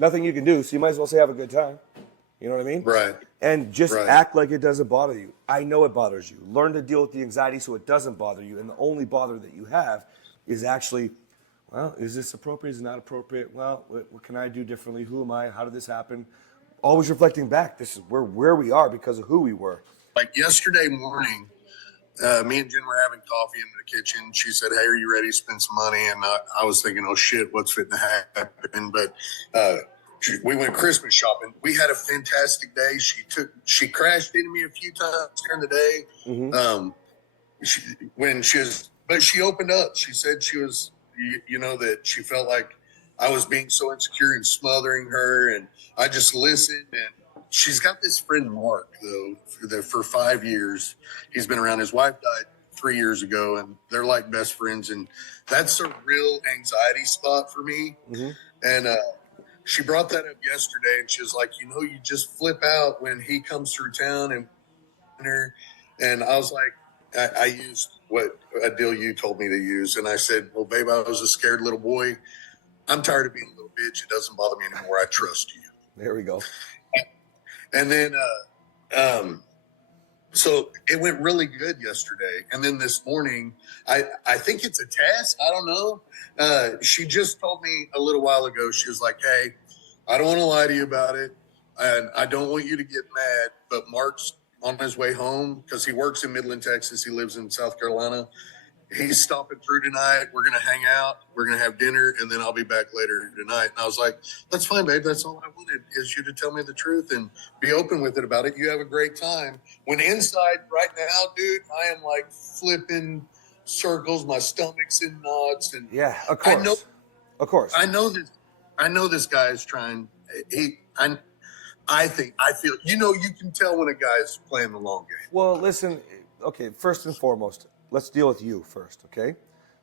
nothing you can do. So you might as well say have a good time. You know what I mean? Right. And just Right. act like it doesn't bother you. I know it bothers you. Learn to deal with the anxiety so it doesn't bother you. And the only bother that you have is actually, well, is this appropriate? Is it not appropriate? Well, what can I do differently? Who am I? How did this happen? Always reflecting back. This is where we are because of who we were. Like yesterday morning, me and Jen were having coffee in the kitchen. She said, "Hey, are you ready to spend some money?" And I was thinking, "Oh shit, what's fitting to happen?" But we went Christmas shopping. We had a fantastic day. She crashed into me a few times during the day. But she opened up. She said she was, that she felt like I was being so insecure and smothering her, and I just listened. And she's got this friend Mark though for 5 years. He's been around. His wife died 3 years ago, and they're like best friends. And that's a real anxiety spot for me. And she brought that up yesterday, and she was like, you just flip out when he comes through town and I was like, I used what a deal you told me to use. And I said, well, babe, I was a scared little boy. I'm tired of being a little bitch. It doesn't bother me anymore. I trust you. There we go. And then, so it went really good yesterday. And then this morning, I think it's a test. I don't know. She just told me a little while ago, she was like, hey, I don't want to lie to you about it. And I don't want you to get mad, but Mark's on his way home because he works in Midland, Texas. He lives in South Carolina. He's stopping through tonight. We're going to hang out. We're going to have dinner, and then I'll be back later tonight. And I was like, that's fine, babe. That's all I wanted is you to tell me the truth and be open with it about it. You have a great time. When inside right now, dude, I am like flipping circles. My stomach's in knots. And yeah, of course. I know this guy is trying. I feel, you can tell when a guy's playing the long game. Well, listen, okay, first and foremost, let's deal with you first, okay?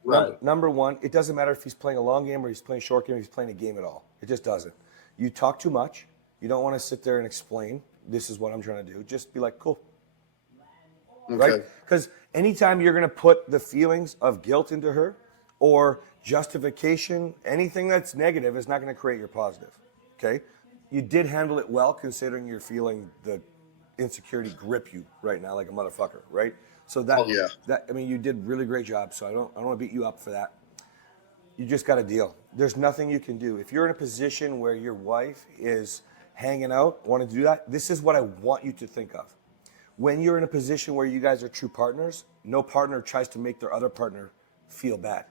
Right. Number one, it doesn't matter if he's playing a long game or he's playing a short game or he's playing a game at all. It just doesn't. You talk too much. You don't want to sit there and explain, this is what I'm trying to do. Just be like, cool. Okay. Right? Because anytime you're going to put the feelings of guilt into her or justification, anything that's negative is not going to create your positive, okay? You did handle it well considering you're feeling the insecurity grip you right now like a motherfucker, right? So you did really great job. So I don't want to beat you up for that. You just got to deal. There's nothing you can do. If you're in a position where your wife is hanging out, want to do that, this is what I want you to think of. When you're in a position where you guys are true partners, no partner tries to make their other partner feel bad.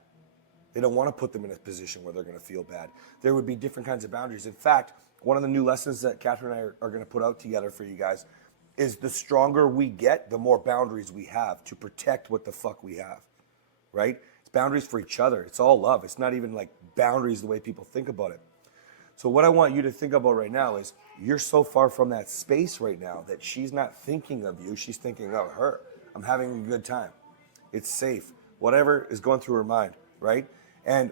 They don't want to put them in a position where they're going to feel bad. There would be different kinds of boundaries. In fact, one of the new lessons that Kathryn and I are going to put out together for you guys is the stronger we get, the more boundaries we have to protect what the fuck we have, right? It's boundaries for each other. It's all love. It's not even like boundaries the way people think about it. So what I want you to think about right now is you're so far from that space right now that she's not thinking of you. She's thinking of her. I'm having a good time. It's safe. Whatever is going through her mind, right? And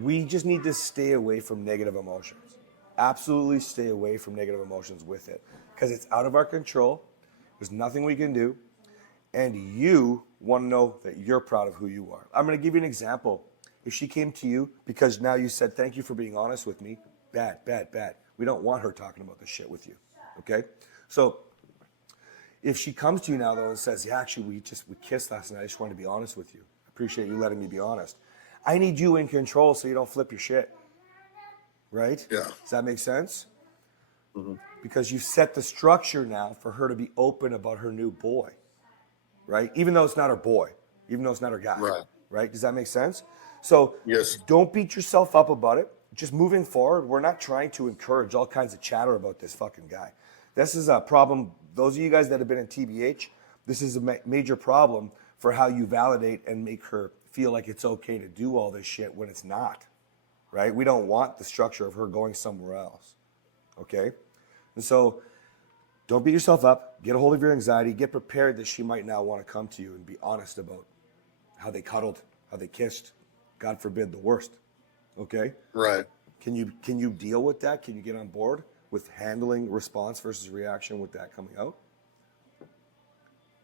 we just need to stay away from negative emotions. Absolutely stay away from negative emotions with it because it's out of our control. There's nothing we can do. And you want to know that you're proud of who you are. I'm going to give you an example. If she came to you because now you said, thank you for being honest with me, bad. We don't want her talking about this shit with you, okay? So if she comes to you now, though, and says, yeah, actually, we kissed last night. I just wanted to be honest with you. I appreciate you letting me be honest. I need you in control so you don't flip your shit. Right? Yeah. Does that make sense? Mm-hmm. Because you set the structure now for her to be open about her new boy, right? Even though it's not her boy, even though it's not her guy, right? Does that make sense? So yes. Don't beat yourself up about it. Just moving forward, we're not trying to encourage all kinds of chatter about this fucking guy. This is a problem. Those of you guys that have been in TBH, this is a major problem for how you validate and make her feel like it's okay to do all this shit when it's not. Right? We don't want the structure of her going somewhere else. Okay? And so don't beat yourself up. Get a hold of your anxiety. Get prepared that she might now want to come to you and be honest about how they cuddled, how they kissed. God forbid the worst. Okay? Right. Can you deal with that? Can you get on board with handling response versus reaction with that coming out?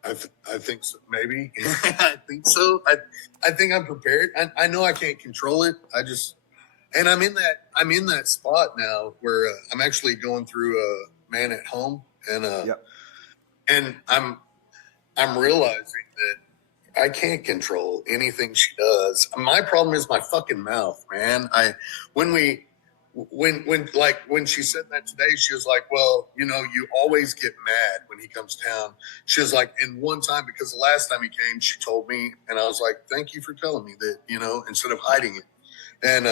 I think so. Maybe. I think so. I think I'm prepared. I know I can't control it. And I'm in that spot now where I'm actually going through a man at home, and Yep. and I'm realizing that I can't control anything she does. My problem is my fucking mouth, man. When she said that today, she was like, well, you always get mad when he comes down. She was like, and one time, because the last time he came, she told me, and I was like, thank you for telling me that, instead of hiding it. And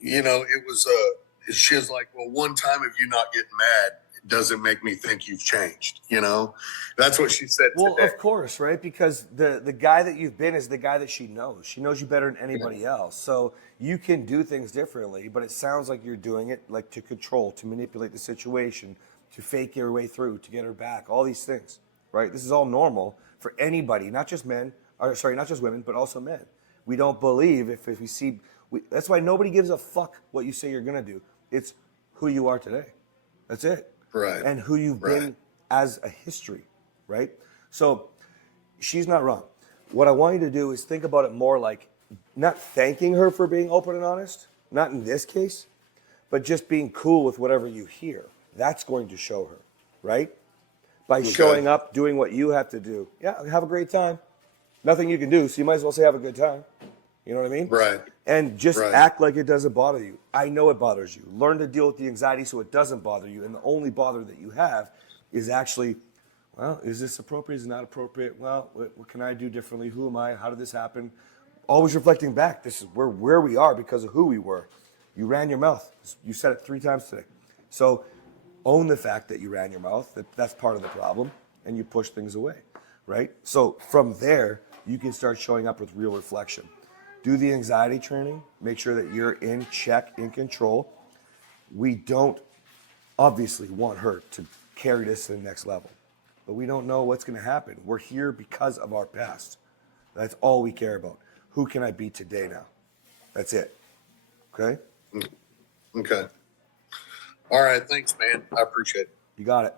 it was she was like, well, one time of you not getting mad, it doesn't make me think you've changed. That's what she said Well, today. of course, right? Because the guy that you've been is the guy that she knows. She knows you better than anybody else. So you can do things differently, but it sounds like you're doing it like to control, to manipulate the situation, to fake your way through, to get her back, all these things, right? This is all normal for anybody, not just men, or sorry, not just women, but also men. We don't believe if we see, that's why nobody gives a fuck what you say you're going to do. It's who you are today. That's it. Right. And who you've been as a history, right? So she's not wrong. What I want you to do is think about it more like not thanking her for being open and honest, not in this case, but just being cool with whatever you hear. That's going to show her, right? By showing up, doing what you have to do. Yeah, have a great time. Nothing you can do, so you might as well say have a good time. You know what I mean? Right. And just act like it doesn't bother you. I know it bothers you. Learn to deal with the anxiety so it doesn't bother you. And the only bother that you have is actually, well, is this appropriate? Is it not appropriate? Well, what can I do differently? Who am I? How did this happen? Always reflecting back. This is where we are because of who we were. You ran your mouth. You said it 3 times today. So own the fact that you ran your mouth. That's part of the problem. And you push things away, right? So from there, you can start showing up with real reflection. Do the anxiety training. Make sure that you're in check, in control. We don't obviously want her to carry this to the next level, but we don't know what's going to happen. We're here because of our past. That's all we care about. Who can I be today now? That's it. Okay? Okay. All right. Thanks, man. I appreciate it. You got it.